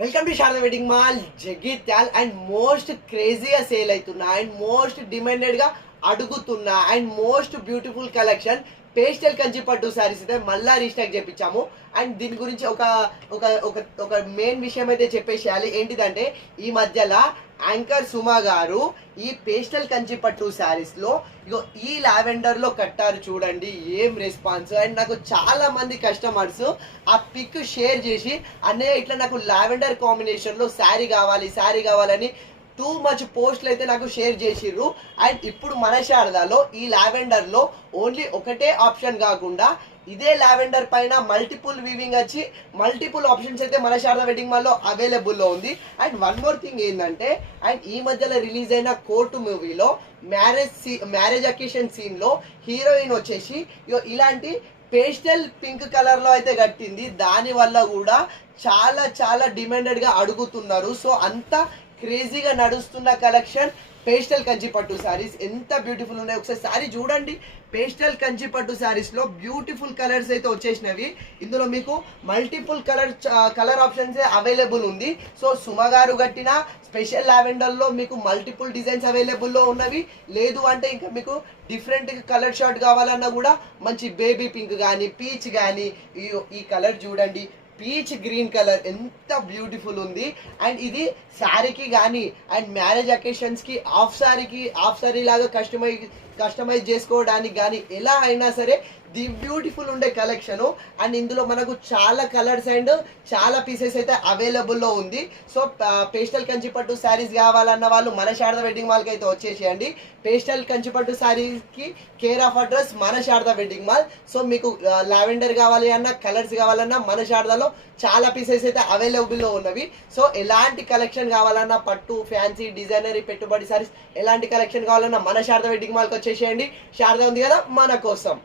Welcome to Sharada wedding mall Jagtial. And most క్రేజీగా sale అవుతున్నా and most డిమాండెడ్గా అడుగుతున్నా and most beautiful collection pastel Kanchi పట్టు శారీస్ అయితే మళ్ళీ రీస్టాక్ చేపించాము. అండ్ దీని గురించి ఒక ఒక ఒక ఒక మెయిన్ విషయం అయితే చెప్పేసేయాలి. ఏంటిదంటే ఈ మధ్యలో యాంకర్ సుమా గారు ఈ పేస్టల్ కంచి పట్టు శారీస్లో ఇగో ఈ లావెండర్లో కట్టారు చూడండి, ఏం రెస్పాన్స్. అండ్ నాకు చాలా మంది కస్టమర్స్ ఆ పిక్ షేర్ చేసి అన్నయ్య ఇట్లా నాకు లావెండర్ కాంబినేషన్లో శారీ కావాలని టూ మచ్ పోస్ట్లు అయితే నాకు షేర్ చేసిర్రు. అండ్ ఇప్పుడు మన శారదాలో ఈ లావెండర్లో ఓన్లీ ఒకటే ఆప్షన్ కాకుండా ఇదే లావెండర్ పైన మల్టిపుల్ వీవింగ్ వచ్చి మల్టిపుల్ ఆప్షన్స్ అయితే మన శారదా వెడ్డింగ్ మాల్లో అవైలబుల్లో ఉంది. అండ్ వన్ మోర్ థింగ్ ఏంటంటే, అండ్ ఈ మధ్యలో రిలీజ్ అయిన కోర్టు మూవీలో మ్యారేజ్ అకేషన్ సీన్లో హీరోయిన్ వచ్చేసి ఇలాంటి పేస్టల్ పింక్ కలర్లో అయితే కట్టింది. దానివల్ల కూడా చాలా చాలా డిమాండెడ్గా అడుగుతున్నారు. సో అంత క్రేజీగా నడుస్తున్న కలెక్షన్ పేస్టల్ కంచి పట్టు శారీస్ ఎంత బ్యూటిఫుల్ ఉన్నాయి ఒకసారి శారీ చూడండి. పేస్టల్ కంచి పట్టు శారీస్లో బ్యూటిఫుల్ కలర్స్ అయితే వచ్చేసినవి. ఇందులో మీకు మల్టిపుల్ కలర్ ఆప్షన్స్ అవైలబుల్ ఉంది. సో సుమ గారు కట్టిన స్పెషల్ లావెండర్లో మీకు మల్టిపుల్ డిజైన్స్ అవైలబుల్లో ఉన్నవి. లేదు అంటే ఇంకా మీకు డిఫరెంట్ కలర్ షర్ట్ కావాలన్నా కూడా మంచి బేబీ పింక్ కానీ పీచ్ కానీ ఈ కలర్ చూడండి, పీచ్ గ్రీన్ కలర్ ఎంత బ్యూటిఫుల్ ఉంది. అండ్ ఇది శారీకి కానీ అండ్ మ్యారేజ్ అకేషన్స్కి హాఫ్ శారీ లాగా కస్టమైజ్ చేసుకోవడానికి కానీ ఎలా అయినా సరే ది బ్యూటిఫుల్ ఉండే కలెక్షను. అండ్ ఇందులో మనకు చాలా కలర్స్ అండ్ చాలా పీసెస్ అయితే అవైలబుల్లో ఉంది. సో పేస్టల్ కంచిపట్టు శారీస్ కావాలన్న వాళ్ళు మన శారదా వెడ్డింగ్ మాల్కి అయితే వచ్చేసేయండి. పేస్టల్ కంచిపట్టు శారీస్కి కేర్ ఆఫ్ అడ్రస్ మన శారదా వెడ్డింగ్ మాల్. సో మీకు లావెండర్ కావాలి అన్న కలర్స్ కావాలన్నా మన శారదాలో చాలా పీసెస్ అయితే అవైలబుల్లో ఉన్నవి. సో ఎలాంటి కలెక్షన్ కావాలన్నా పట్టు ఫ్యాన్సీ డిజైనరీ పెట్టుబడి శారీస్ ఎలాంటి కలెక్షన్ కావాలన్నా మన శారదా వెడ్డింగ్ మాల్కి వచ్చేసేయండి. శారదా ఉంది కదా మన కోసం.